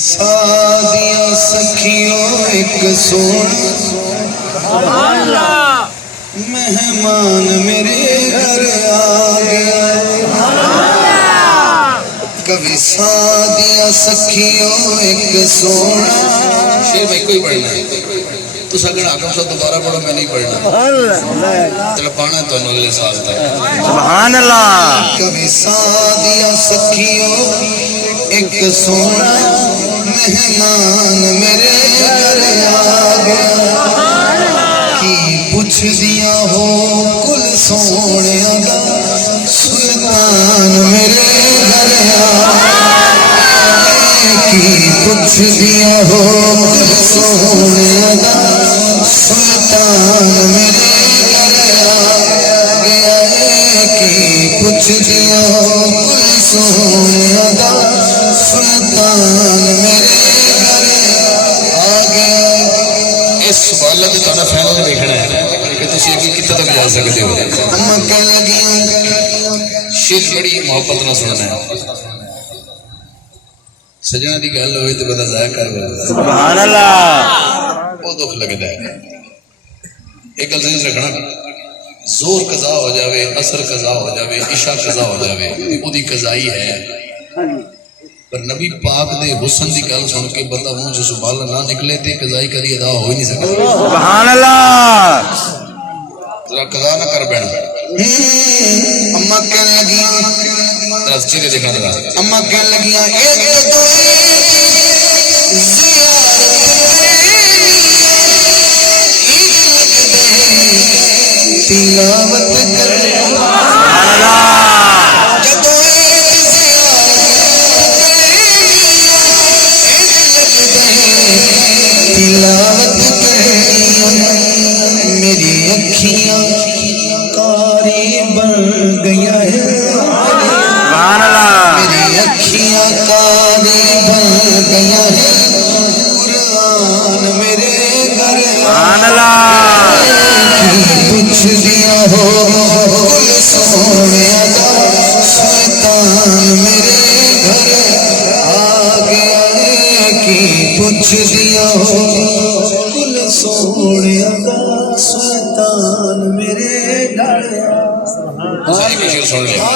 سادیا سکھیوں ایک سونا مہمان میرے گھر آ گیا کبھی سادیا سکھیوں ایک سونا شیر میں کوئی پڑھنا ہے تو سکڑ آکم سے دوبارہ پڑھو میں نہیں پڑھنا چلو پانا تو اگلے سال تک سبحان اللہ کبھی سادیا سکھیوں ایک سونا مہمان میرے گھر آ گیا کی پوچھ دیا ہو کل سونے دا سلطان میرے گھر آ کی پوچھ دیا ہو کل سونے دا سلطان میرے گھر آ گیا کی پوچھ دیا ہو کل سونے دا سلطان میرے گھر آ گیا اس سوال میں تو فائنل دیکھنا ہے کہ تسی اگے کتنے تک جا سکتے ہو اما کہنے لگی شیر بڑی محبت نہ سننا ہے سجنا دی گل ہوئی تو بندہ ضائع کر سبحان اللہ وہ دکھ لگتا ہے ایک گل ذہن رکھنا زور قضا ہو جاوے اثر قضا ہو جاوے عشاء قضا ہو جاوے وہ دی قضائی ہے پر نبی پاک دے حسن دی گل سن کے بندہ منہ سے سبحان اللہ نہ نکلے تے قضائی کری ادا ہو ہی نہیں سکتا سبحان اللہ ذرا قضا نہ کر بیٹھ اما کہنے لگیاں ذرا چہرے دیکھنا ذرا اما کہنے لگیاں ایک تو تلاوت کر سبحان اللہ تلاوت میری اکھیاں کاری بن گیا ہے سبحان اللہ میری اکھیاں کاری بن گیا ہے قرآن میرے گھر سبحان اللہ پوچھ دیا ہو کل سونے دا سلطان میرے گھر آ گیا ہے کی پوچھ دیا ہو کل سونے دا سلطان میرے گھر آ گیا